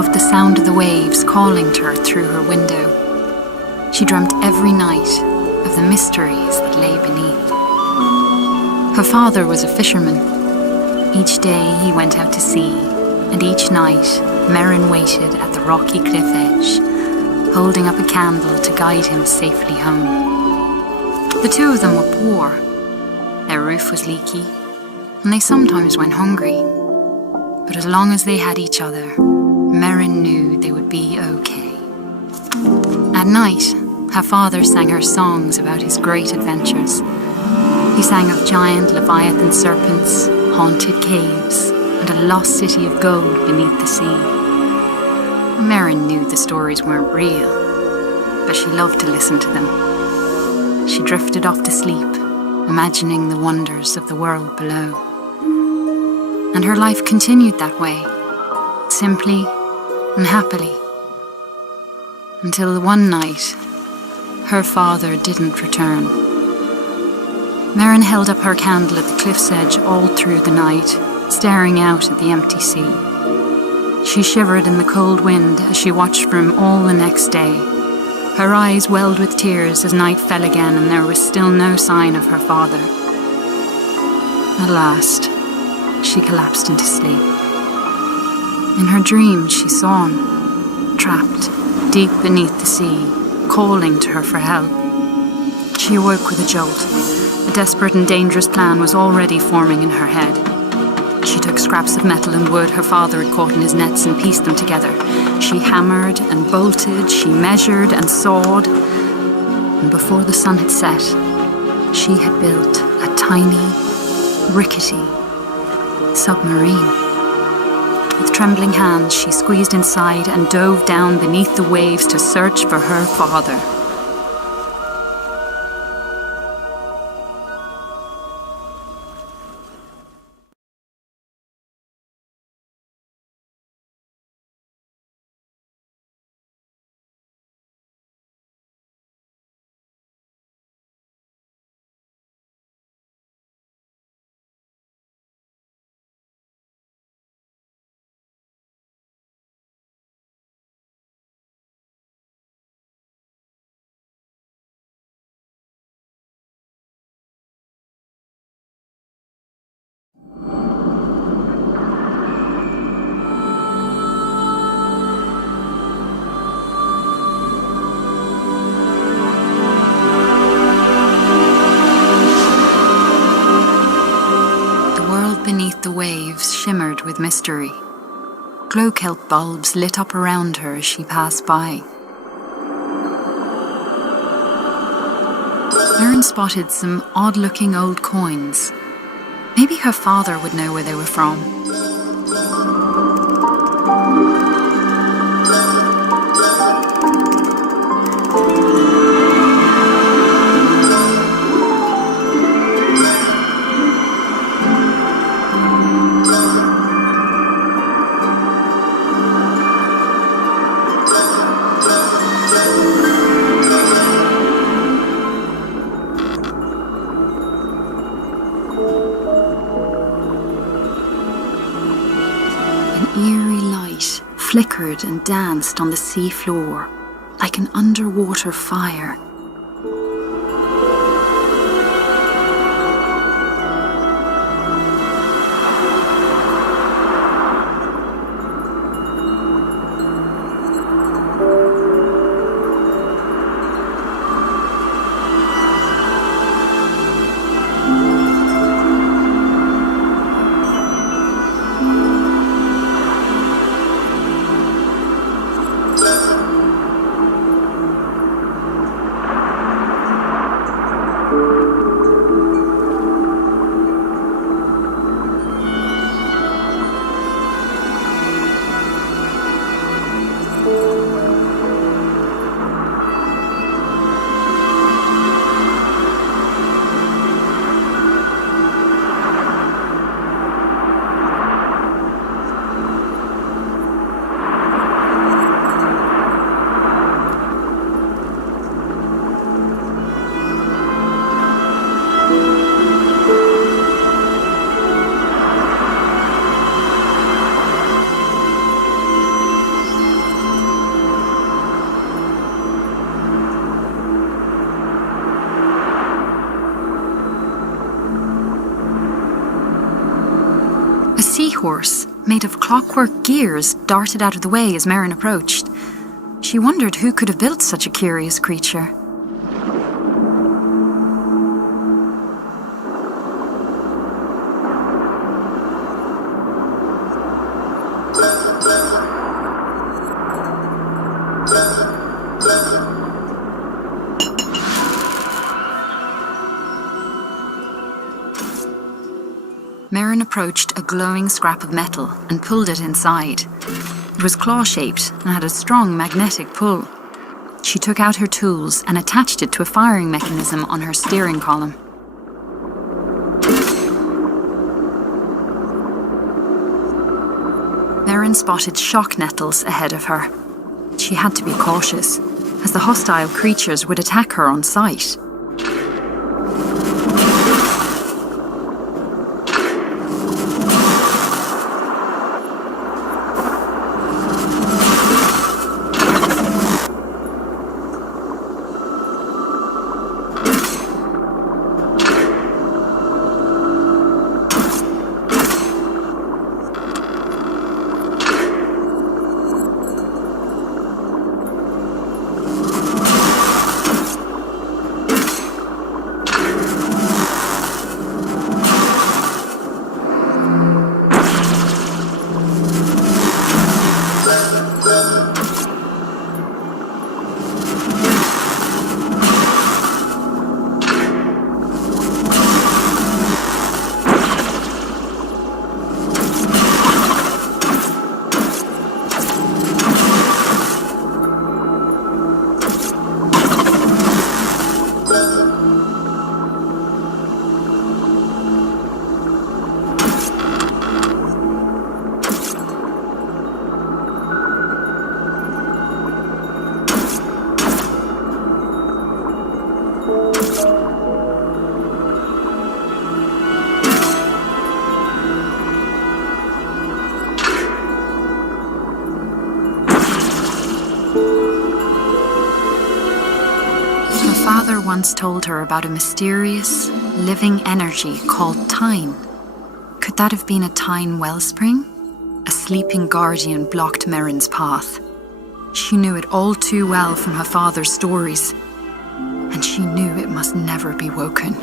loved the sound of the waves calling to her through her window. She dreamt every night of the mysteries that lay beneath. Her father was a fisherman. Each day he went out to sea, and each night Merrin waited at the rocky cliff edge, holding up a candle to guide him safely home. The two of them were poor. Their roof was leaky, and they sometimes went hungry. But as long as they had each other, Merrin knew they would be okay. At night, her father sang her songs about his great adventures. He sang of giant leviathan serpents, haunted caves, and a lost city of gold beneath the sea. Merrin knew the stories weren't real, but she loved to listen to them. She drifted off to sleep, imagining the wonders of the world below. And her life continued that way, simply and happily, until one night, her father didn't return. Merrin held up her candle at the cliff's edge all through the night, staring out at the empty sea. She shivered in the cold wind as she watched for him all the next day. Her eyes welled with tears as night fell again and there was still no sign of her father. At last, she collapsed into sleep. In her dreams, she saw him, trapped deep beneath the sea, calling to her for help. She awoke with a jolt. A desperate and dangerous plan was already forming in her head. She took scraps of metal and wood her father had caught in his nets and pieced them together. She hammered and bolted, she measured and sawed, and before the sun had set, she had built a tiny, rickety submarine. With trembling hands, she squeezed inside and dove down beneath the waves to search for her father. Beneath the waves shimmered with mystery. Glow-kelp bulbs lit up around her as she passed by. Merrin spotted some odd-looking old coins. Maybe her father would know where they were from. Eerie light flickered and danced on the sea floor like an underwater fire. horse, made of clockwork gears, darted out of the way as Merrin approached. She wondered who could have built such a curious creature. Merrin approached a glowing scrap of metal and pulled it inside. It was claw-shaped and had a strong magnetic pull. She took out her tools and attached it to a firing mechanism on her steering column. Merrin spotted shock nettles ahead of her. She had to be cautious, as the hostile creatures would attack her on sight. Father once told her about a mysterious, living energy called Tyne. Could that have been a Tyne wellspring? A sleeping guardian blocked Merrin's path. She knew it all too well from her father's stories, and she knew it must never be woken.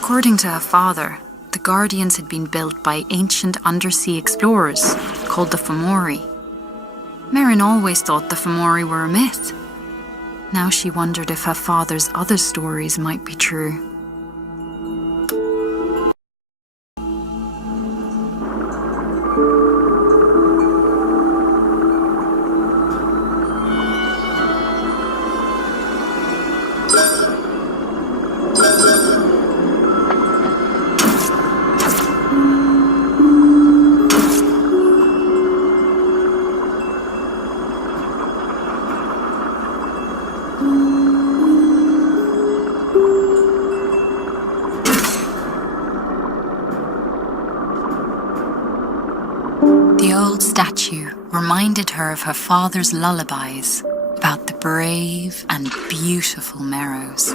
According to her father, the Guardians had been built by ancient undersea explorers called the Fomori. Merrin always thought the Fomori were a myth. Now she wondered if her father's other stories might be true. The old statue reminded her of her father's lullabies about the brave and beautiful Merrows.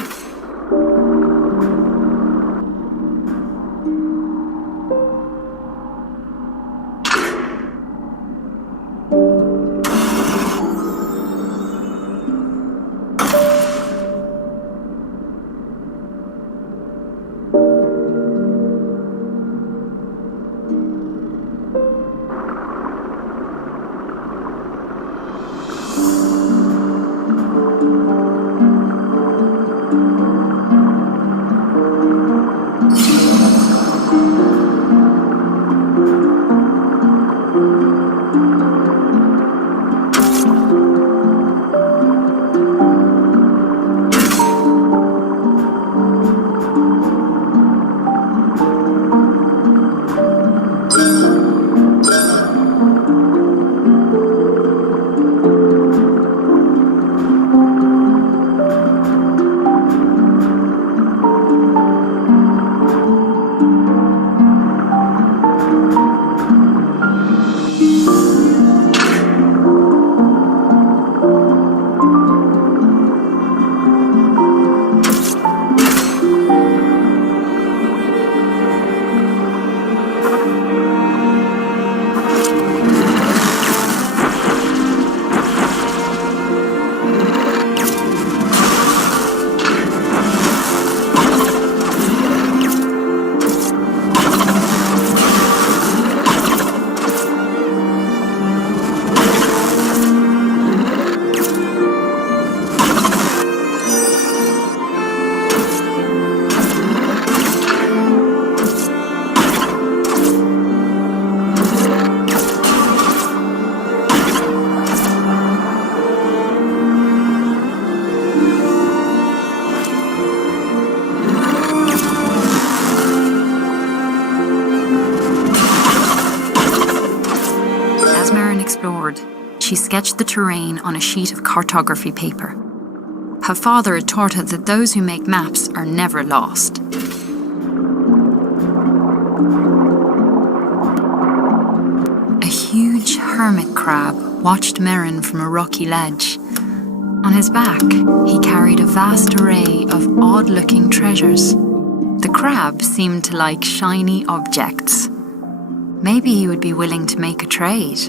she sketched the terrain on a sheet of cartography paper. Her father had taught her that those who make maps are never lost. A huge hermit crab watched Merrin from a rocky ledge. On his back, he carried a vast array of odd-looking treasures. The crab seemed to like shiny objects. Maybe he would be willing to make a trade.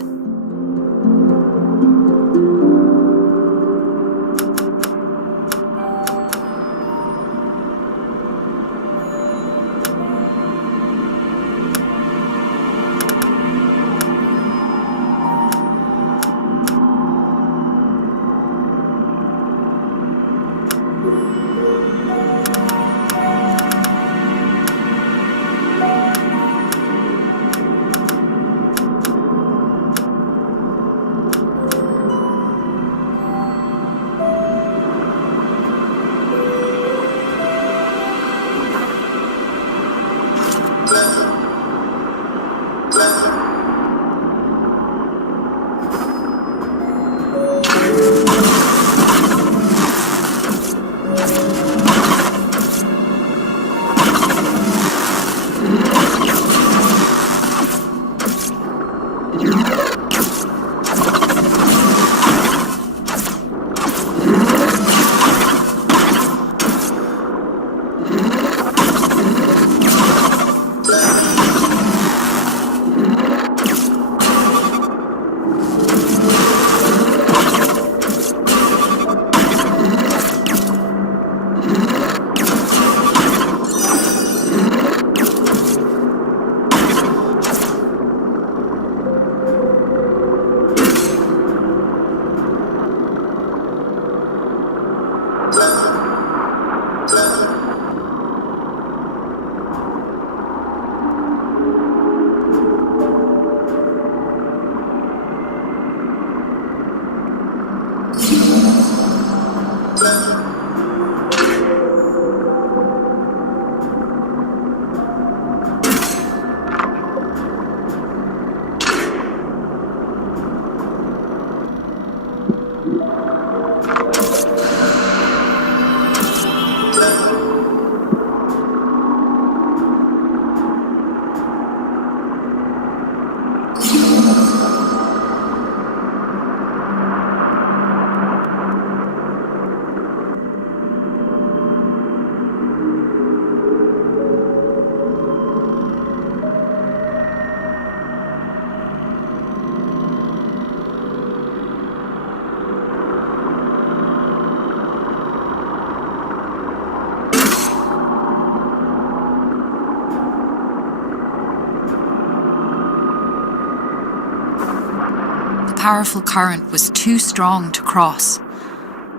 The powerful current was too strong to cross.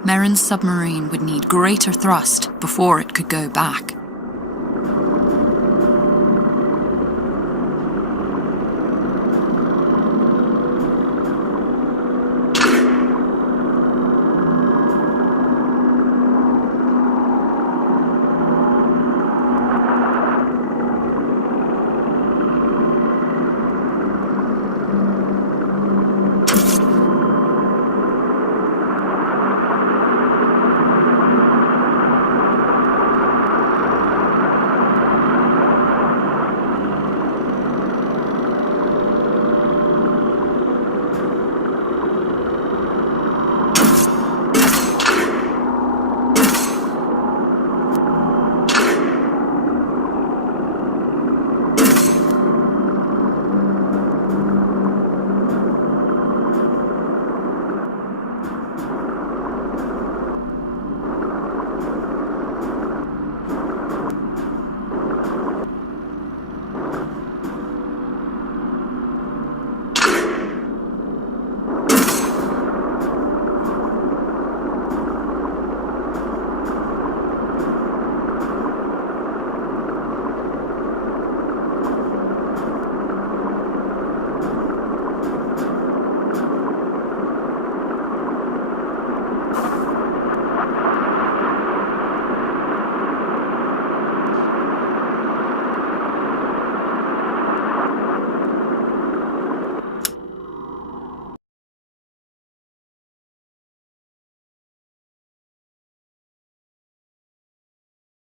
Merrin's submarine would need greater thrust before it could go back.